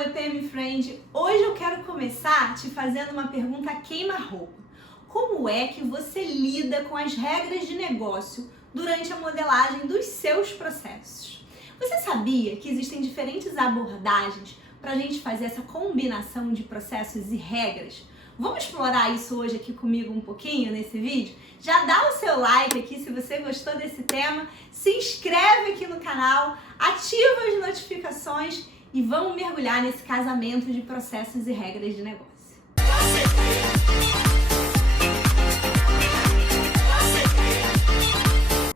BPM Friend! Hoje eu quero começar te fazendo uma pergunta queima-roupa. Como é que você lida com as regras de negócio durante a modelagem dos seus processos? Você sabia que existem diferentes abordagens para a gente fazer essa combinação de processos e regras? Vamos explorar isso hoje aqui comigo um pouquinho nesse vídeo? Já dá o seu like aqui se você gostou desse tema, se inscreve aqui no canal, ativa as notificações e vamos mergulhar nesse casamento de processos e regras de negócio.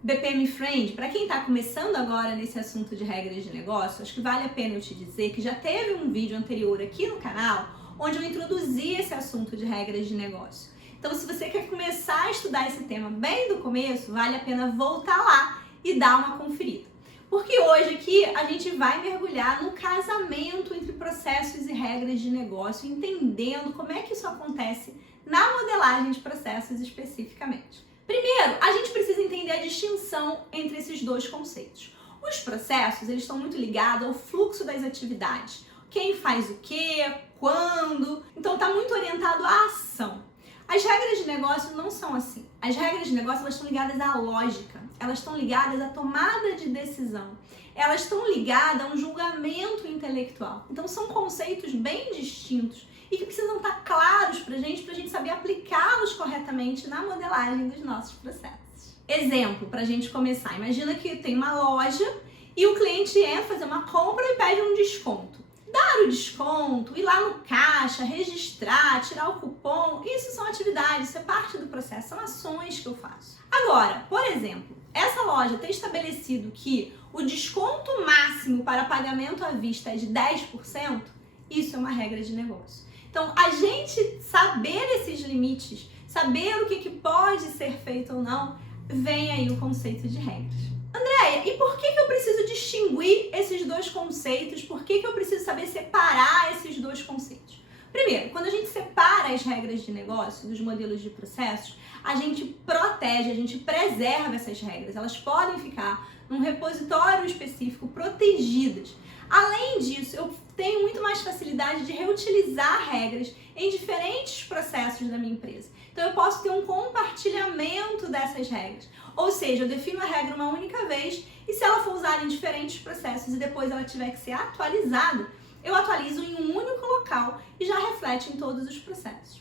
BPM Friend, para quem está começando agora nesse assunto de regras de negócio, acho que vale a pena eu te dizer que já teve um vídeo anterior aqui no canal onde eu introduzi esse assunto de regras de negócio. Então, se você quer começar a estudar esse tema bem do começo, vale a pena voltar lá e dar uma conferida. Porque hoje aqui a gente vai mergulhar no casamento entre processos e regras de negócio, entendendo como é que isso acontece na modelagem de processos especificamente. Primeiro, a gente precisa entender a distinção entre esses dois conceitos. Os processos, eles estão muito ligados ao fluxo das atividades. Quem faz o quê, quando, então está muito orientado à ação. As regras de negócio não são assim. As regras de negócio, elas estão ligadas à lógica, elas estão ligadas à tomada de decisão, elas estão ligadas a um julgamento intelectual. Então são conceitos bem distintos e que precisam estar claros pra gente saber aplicá-los corretamente na modelagem dos nossos processos. Exemplo, pra gente começar, imagina que tem uma loja e o cliente entra fazer uma compra e pede um desconto. Dar o desconto, ir lá no caixa, registrar, tirar o cupom, isso são atividades, isso é parte do processo, são ações que eu faço. Agora, por exemplo, essa loja tem estabelecido que o desconto máximo para pagamento à vista é de 10%, isso é uma regra de negócio. Então, a gente saber esses limites, saber o que pode ser feito ou não, vem aí o conceito de regras. Andréia, e por que eu preciso distinguir esses dois conceitos? Por que eu preciso saber separar esses dois conceitos? Primeiro, quando a gente separa as regras de negócio dos modelos de processos, a gente protege, a gente preserva essas regras. Elas podem ficar num repositório específico, protegidas. Além disso, eu tenho muito mais facilidade de reutilizar regras em diferentes processos da minha empresa. Então, eu posso ter um compartilhamento dessas regras. Ou seja, eu defino a regra uma única vez e se ela for usada em diferentes processos e depois ela tiver que ser atualizada, eu atualizo em um único local e já reflete em todos os processos.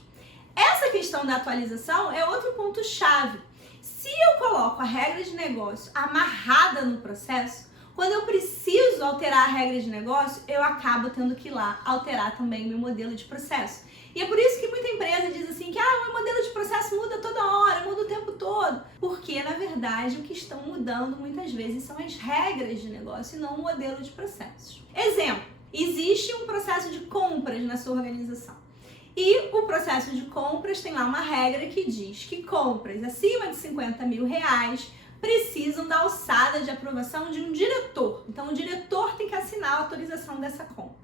Essa questão da atualização é outro ponto-chave. Se eu coloco a regra de negócio amarrada no processo, quando eu preciso alterar a regra de negócio, eu acabo tendo que ir lá alterar também o meu modelo de processo. E é por isso que muita empresa diz assim que o meu modelo de processo muda toda hora, muda o tempo todo. Porque, na verdade, o que estão mudando muitas vezes são as regras de negócio e não o modelo de processos. Exemplo, existe um processo de compras na sua organização. E o processo de compras tem lá uma regra que diz que compras acima de R$50 mil precisam da alçada de aprovação de um diretor. Então, o diretor tem que assinar a autorização dessa compra.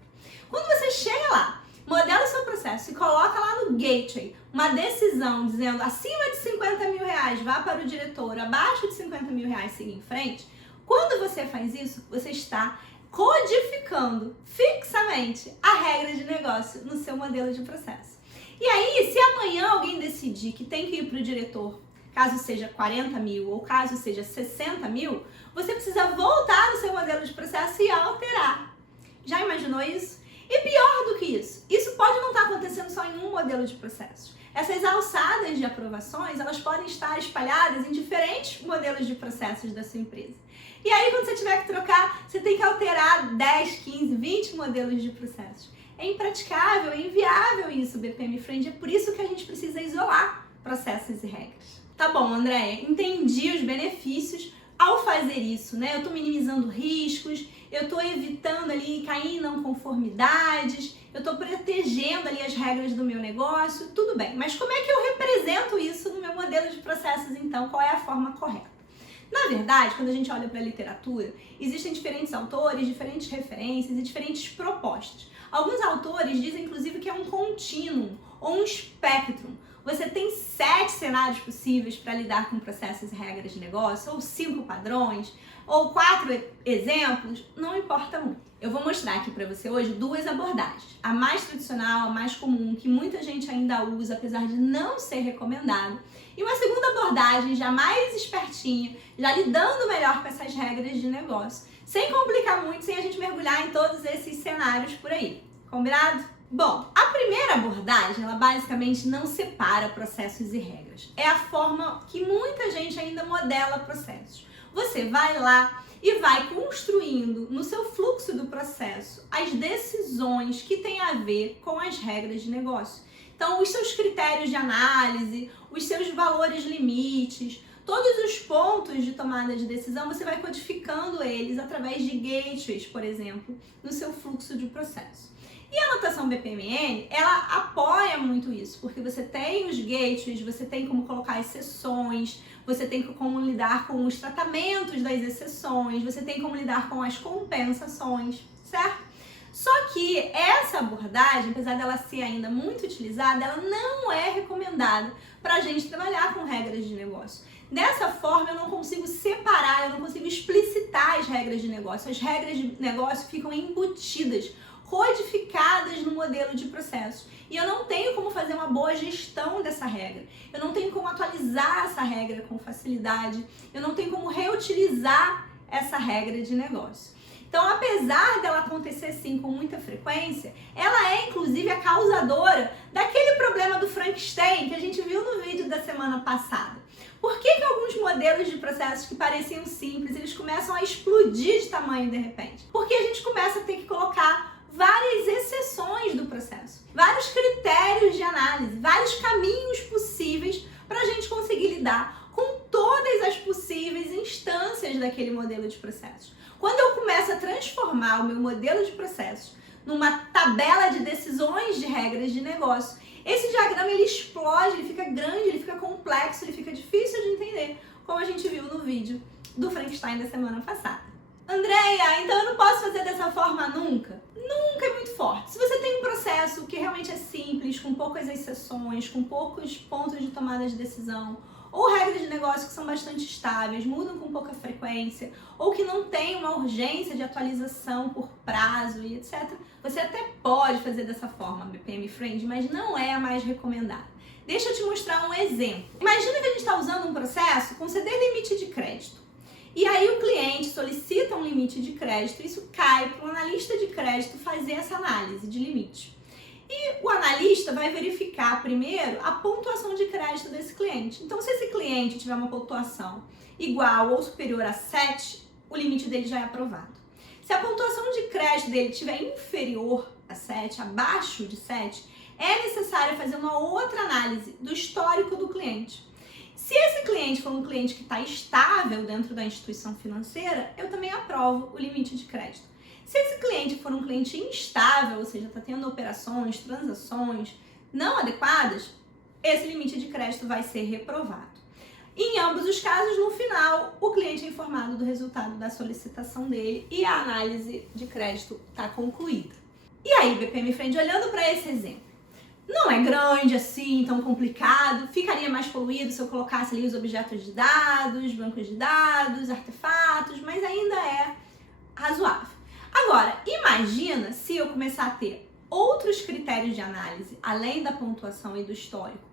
Quando você chega lá, modela o seu processo e coloca lá no gateway uma decisão dizendo acima de R$50 mil vá para o diretor, abaixo de R$50 mil siga em frente, quando você faz isso, você está codificando fixamente a regra de negócio no seu modelo de processo. E aí, se amanhã alguém decidir que tem que ir para o diretor, caso seja 40 mil ou caso seja 60 mil, você precisa voltar no seu modelo de processo e alterar. Já imaginou isso? E pior do que isso, isso pode não estar acontecendo só em um modelo de processos. Essas alçadas de aprovações, elas podem estar espalhadas em diferentes modelos de processos da sua empresa. E aí, quando você tiver que trocar, você tem que alterar 10, 15, 20 modelos de processos. É impraticável, é inviável isso, BPM Friend. É por isso que a gente precisa isolar processos e regras. Tá bom, Andréia, entendi os benefícios ao fazer isso, né? Eu tô minimizando riscos, eu tô evitando ali cair em não conformidades, eu tô protegendo ali as regras do meu negócio, tudo bem. Mas como é que eu represento isso no meu modelo de processos, então? Qual é a forma correta? Na verdade, quando a gente olha para a literatura, existem diferentes autores, diferentes referências e diferentes propostas. Alguns autores dizem, inclusive, que é um contínuo ou um espectro. você tem 7 cenários possíveis para lidar com processos e regras de negócio, ou 5 padrões, ou 4 exemplos, não importa muito. Eu vou mostrar aqui para você hoje 2 abordagens. A mais tradicional, a mais comum, que muita gente ainda usa, apesar de não ser recomendado. E uma segunda abordagem, já mais espertinha, já lidando melhor com essas regras de negócio, sem complicar muito, sem a gente mergulhar em todos esses cenários por aí. Combinado? Bom, a primeira abordagem, ela basicamente não separa processos e regras. É a forma que muita gente ainda modela processos. Você vai lá e vai construindo no seu fluxo do processo as decisões que têm a ver com as regras de negócio. Então, os seus critérios de análise, os seus valores limites, todos os pontos de tomada de decisão, você vai codificando eles através de gateways, por exemplo, no seu fluxo de processo. E a notação BPMN, ela apoia muito isso, porque você tem os gateways, você tem como colocar exceções, você tem como lidar com os tratamentos das exceções, você tem como lidar com as compensações, certo? Só que essa abordagem, apesar dela ser ainda muito utilizada, ela não é recomendada para a gente trabalhar com regras de negócio. Dessa forma, eu não consigo separar, eu não consigo explicitar as regras de negócio. As regras de negócio ficam embutidas, codificadas no modelo de processo. E eu não tenho como fazer uma boa gestão dessa regra. Eu não tenho como atualizar essa regra com facilidade. Eu não tenho como reutilizar essa regra de negócio. Então, apesar dela acontecer sim com muita frequência, ela é inclusive a causadora daquele problema do Frankenstein que a gente viu no vídeo da semana passada. Por que alguns modelos de processos que pareciam simples, eles começam a explodir de tamanho de repente? Porque a gente começa a ter que colocar várias exceções do processo, vários critérios de análise, vários caminhos possíveis para a gente conseguir lidar com todas as possíveis instâncias daquele modelo de processos. Quando eu começo a transformar o meu modelo de processos numa tabela de decisões de regras de negócio, esse diagrama ele explode, ele fica grande, ele fica complexo, ele fica difícil de entender, como a gente viu no vídeo do Frankenstein da semana passada. Andréia, então eu não posso fazer dessa forma nunca? Nunca é muito forte. Se você tem um processo que realmente é simples, com poucas exceções, com poucos pontos de tomada de decisão, ou regras de negócio que são bastante estáveis, mudam com pouca frequência, ou que não tem uma urgência de atualização por prazo e etc., você até pode fazer dessa forma, BPM Friend, mas não é a mais recomendada. Deixa eu te mostrar um exemplo. Imagina que a gente está usando um processo com CD limite de crédito. E aí o cliente solicita um limite de crédito, isso cai para o analista de crédito fazer essa análise de limite. E o analista vai verificar primeiro a pontuação de crédito desse cliente. Então, se esse cliente tiver uma pontuação igual ou superior a 7, o limite dele já é aprovado. Se a pontuação de crédito dele estiver inferior a 7, abaixo de 7, é necessário fazer uma outra análise do histórico do cliente. Se esse cliente for um cliente que está estável dentro da instituição financeira, eu também aprovo o limite de crédito. Se esse cliente for um cliente instável, ou seja, está tendo operações, transações não adequadas, esse limite de crédito vai ser reprovado. Em ambos os casos, no final, o cliente é informado do resultado da solicitação dele e a análise de crédito está concluída. E aí, BPM Friend, olhando para esse exemplo, não é grande assim, tão complicado, ficaria mais poluído se eu colocasse ali os objetos de dados, bancos de dados, artefatos, mas ainda é razoável. Agora, imagina se eu começar a ter outros critérios de análise, além da pontuação e do histórico.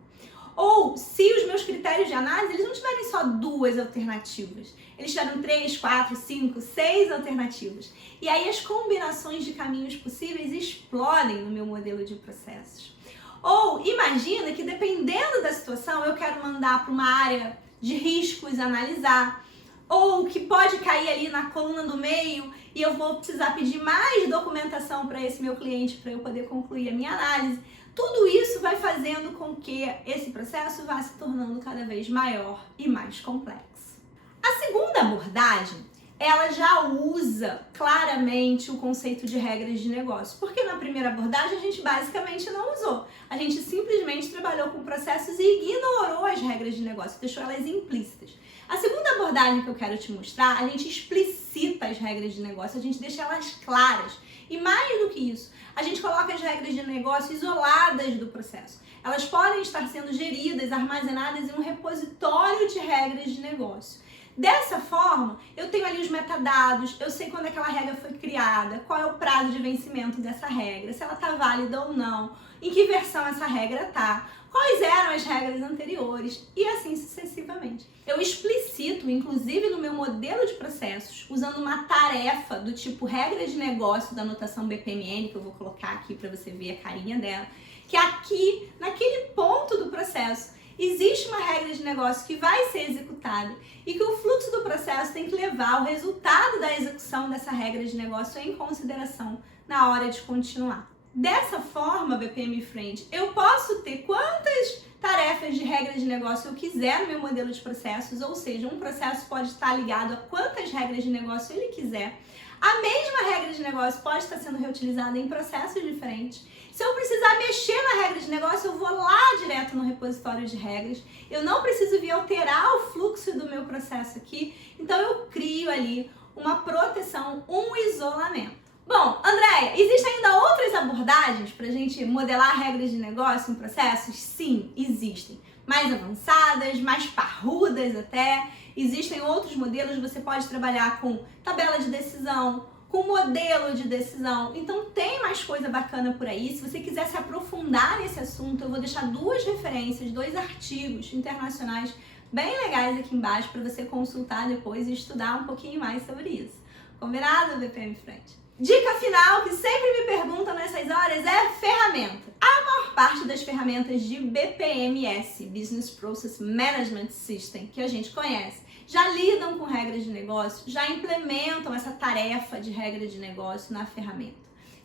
Ou se os meus critérios de análise, eles não tiverem só 2 alternativas, eles tiveram 3, 4, 5, 6 alternativas. E aí as combinações de caminhos possíveis explodem no meu modelo de processos. Ou imagina que dependendo da situação eu quero mandar para uma área de riscos analisar, ou que pode cair ali na coluna do meio e eu vou precisar pedir mais documentação para esse meu cliente para eu poder concluir a minha análise. Tudo isso vai fazendo com que esse processo vá se tornando cada vez maior e mais complexo. A segunda abordagem, ela já usa claramente o conceito de regras de negócio, porque na primeira abordagem a gente basicamente não usou. A gente simplesmente trabalhou com processos e ignorou as regras de negócio, deixou elas implícitas. A segunda abordagem que eu quero te mostrar, a gente explicita as regras de negócio, a gente deixa elas claras. E mais do que isso, a gente coloca as regras de negócio isoladas do processo. Elas podem estar sendo geridas, armazenadas em um repositório de regras de negócio. Dessa forma, eu tenho ali os metadados, eu sei quando aquela regra foi criada, qual é o prazo de vencimento dessa regra, se ela está válida ou não, em que versão essa regra está, quais eram as regras anteriores e assim sucessivamente. Eu explicito, inclusive no meu modelo de processos, usando uma tarefa do tipo regra de negócio da notação BPMN, que eu vou colocar aqui para você ver a carinha dela, que aqui, naquele ponto do processo, existe uma regra de negócio que vai ser executada e que o fluxo do processo tem que levar o resultado da execução dessa regra de negócio em consideração na hora de continuar. Dessa forma, BPM Friend, eu posso ter quantas tarefas de regra de negócio eu quiser no meu modelo de processos, ou seja, um processo pode estar ligado a quantas regras de negócio ele quiser. A mesma regra de negócio pode estar sendo reutilizada em processos diferentes. Se eu precisar mexer na regra de negócio, eu vou lá direto no repositório de regras. Eu não preciso vir alterar o fluxo do meu processo aqui. Então eu crio ali uma proteção, um isolamento. Bom, Andréia, existem ainda outras abordagens para a gente modelar regras de negócio em processos? Sim, existem. Mais avançadas, mais parrudas até. Existem outros modelos, você pode trabalhar com tabela de decisão, com modelo de decisão. Então tem mais coisa bacana por aí. Se você quiser se aprofundar nesse assunto, eu vou deixar duas referências, 2 artigos internacionais bem legais aqui embaixo para você consultar depois e estudar um pouquinho mais sobre isso. Combinado, BPM Friend? Dica final que sempre me perguntam nessas horas é ferramenta. A maior parte das ferramentas de BPMS, Business Process Management System, que a gente conhece, já lidam com regras de negócio, já implementam essa tarefa de regra de negócio na ferramenta.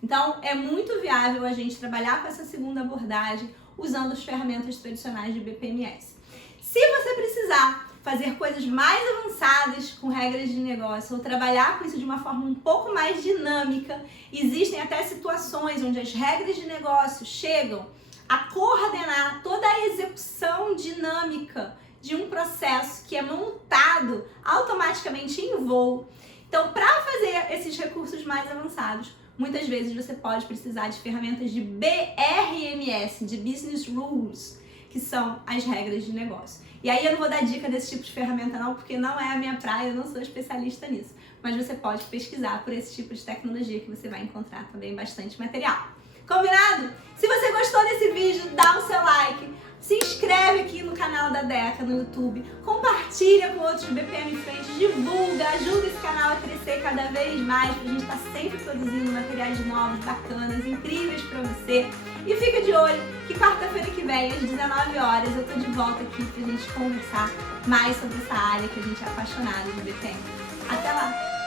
Então, é muito viável a gente trabalhar com essa segunda abordagem usando as ferramentas tradicionais de BPMS. Se você precisar fazer coisas mais avançadas com regras de negócio ou trabalhar com isso de uma forma um pouco mais dinâmica, existem até situações onde as regras de negócio chegam a coordenar toda a execução dinâmica de um processo que é montado automaticamente em voo. Então, para fazer esses recursos mais avançados, muitas vezes você pode precisar de ferramentas de BRMS, de Business Rules, que são as regras de negócio. E aí eu não vou dar dica desse tipo de ferramenta não, porque não é a minha praia, eu não sou especialista nisso. Mas você pode pesquisar por esse tipo de tecnologia que você vai encontrar também bastante material. Combinado? Se você gostou desse vídeo, dá o seu like, se inscreve aqui no canal da Deca no YouTube, compartilha com outros BPM Friends, divulga, ajuda esse canal a crescer cada vez mais, pra gente estar sempre produzindo materiais novos, bacanas, incríveis pra você. E fica de olho que quarta-feira que vem, às 19 horas, eu tô de volta aqui pra gente conversar mais sobre essa área que a gente é apaixonado de BPM. Até lá!